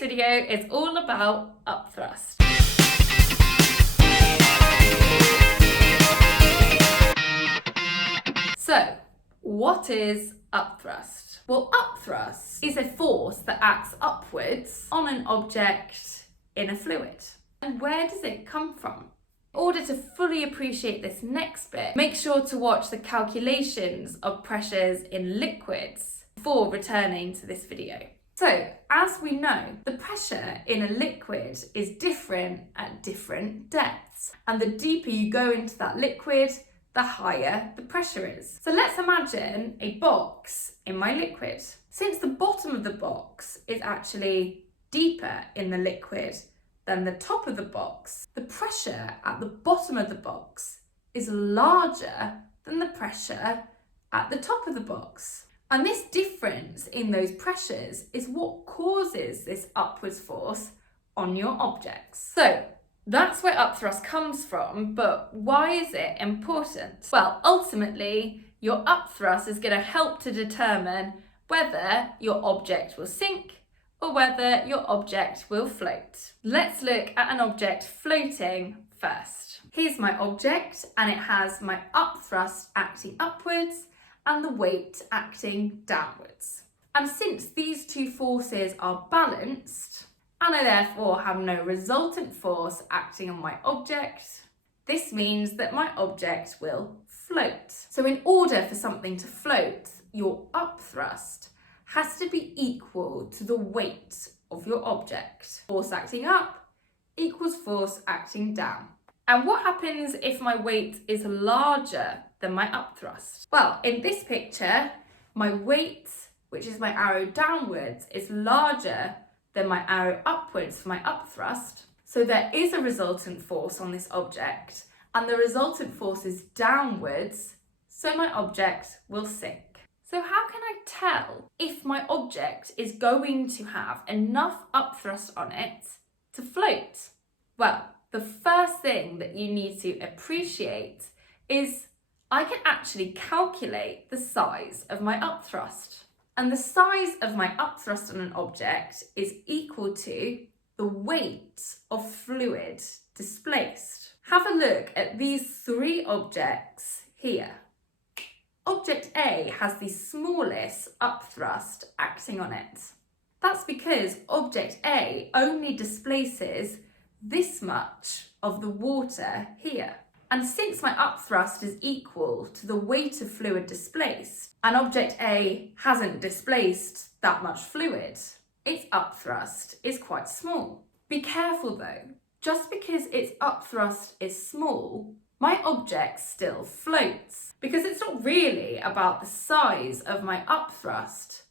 video is all about upthrust. So, what is upthrust? Well, upthrust is a force that acts upwards on an object in a fluid. And where does it come from? In order to fully appreciate this next bit, make sure to watch the calculations of pressures in liquids before returning to this video. So, as we know, the pressure in a liquid is different at different depths. And the deeper you go into that liquid, the higher the pressure is. So let's imagine a box in my liquid. Since the bottom of the box is actually deeper in the liquid than the top of the box, the pressure at the bottom of the box is larger than the pressure at the top of the box. And this difference in those pressures is what causes this upwards force on your objects. So that's where upthrust comes from, but why is it important? Well, ultimately, your upthrust is going to help to determine whether your object will sink or whether your object will float. Let's look at an object floating first. Here's my object, and it has my upthrust acting upwards and the weight acting downwards. And since these two forces are balanced, and I therefore have no resultant force acting on my object, this means that my object will float. So in order for something to float, your upthrust has to be equal to the weight of your object. Force acting up equals force acting down. And what happens if my weight is larger than my upthrust? Well, in this picture, my weight, which is my arrow downwards, is larger than my arrow upwards for my upthrust. So there is a resultant force on this object, and the resultant force is downwards, so my object will sink. So how can I tell if my object is going to have enough upthrust on it to float? Well, the first thing that you need to appreciate is I can actually calculate the size of my upthrust. And the size of my upthrust on an object is equal to the weight of fluid displaced. Have a look at these three objects here. Object A has the smallest upthrust acting on it. That's because object A only displaces this much of the water here. And since my upthrust is equal to the weight of fluid displaced, and object A hasn't displaced that much fluid, its upthrust is quite small. Be careful though, just because its upthrust is small, my object still floats, because it's not really about the size of my upthrust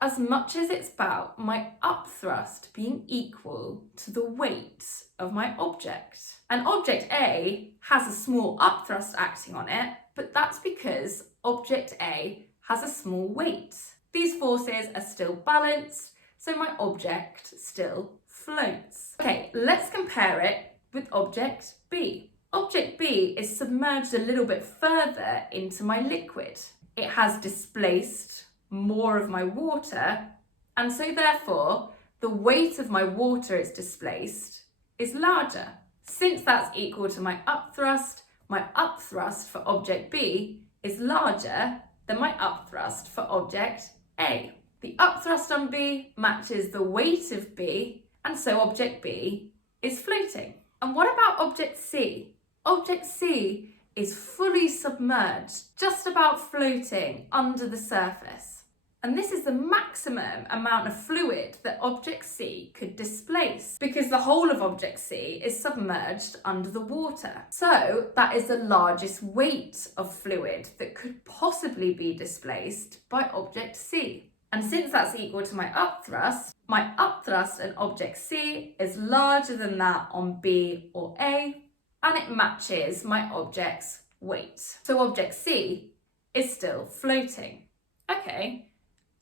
as much as it's about my upthrust being equal to the weight of my object. And object A has a small upthrust acting on it, but that's because object A has a small weight. These forces are still balanced, so my object still floats. Okay, let's compare it with object B. Object B is submerged a little bit further into my liquid. It has displaced more of my water, and so therefore the weight of my water it's displaced is larger. Since that's equal to my upthrust for object B is larger than my upthrust for object A. The upthrust on B matches the weight of B, and so object B is floating. And what about object C? Object C is fully submerged, just about floating under the surface. And this is the maximum amount of fluid that object C could displace, because the whole of object C is submerged under the water. So that is the largest weight of fluid that could possibly be displaced by object C. And since that's equal to my upthrust on object C is larger than that on B or A, and it matches my object's weight. So object C is still floating. Okay.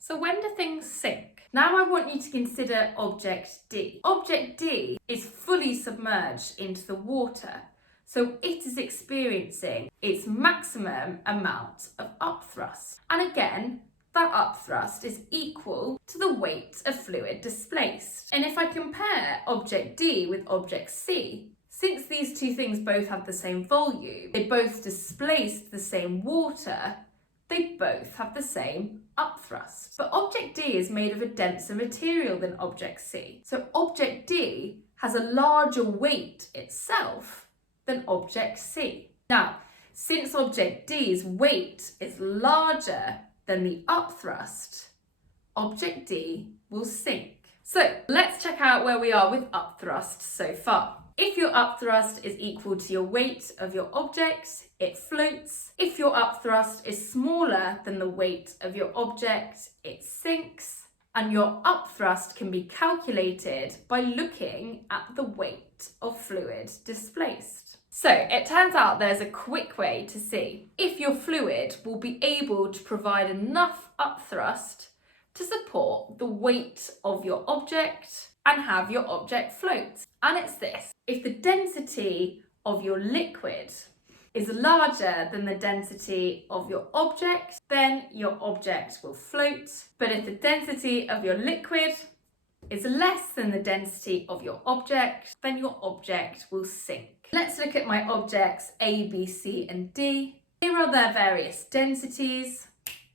So when do things sink? Now I want you to consider object D. Object D is fully submerged into the water, so it is experiencing its maximum amount of upthrust. And again, that upthrust is equal to the weight of fluid displaced. And if I object D with object C, since these two things both have the same volume, they both displaced the same water, they both have the same upthrust. But object D is made of a denser material than object C. So object D has a larger weight itself than object C. Now, since object D's weight is larger than the upthrust, object D will sink. So let's check out where we are with upthrust so far. If your upthrust is equal to your weight of your object, it floats. If your upthrust is smaller than the weight of your object, it sinks. And your upthrust can be calculated by looking at the weight of fluid displaced. So it turns out there's a quick way to see if your fluid will be able to provide enough upthrust to support the weight of your object and have your object float. And it's this: if the density of your liquid is larger than the density of your object, then your object will float. But if the density of your liquid is less than the density of your object, then your object will sink. Let's look at my objects A, B, C, and D. Here are their various densities.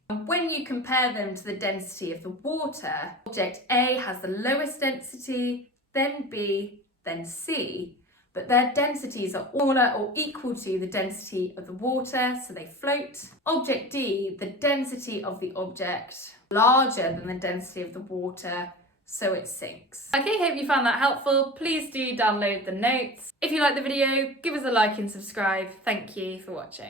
And when you compare them to the density of the water, object A has the lowest density, then B, then C, but their densities are smaller or equal to the density of the water, so they float. Object D, the density of the object, larger than the density of the water, so it sinks. Okay, hope you found that helpful. Please do download the notes. If you like the video, give us a like and subscribe. Thank you for watching.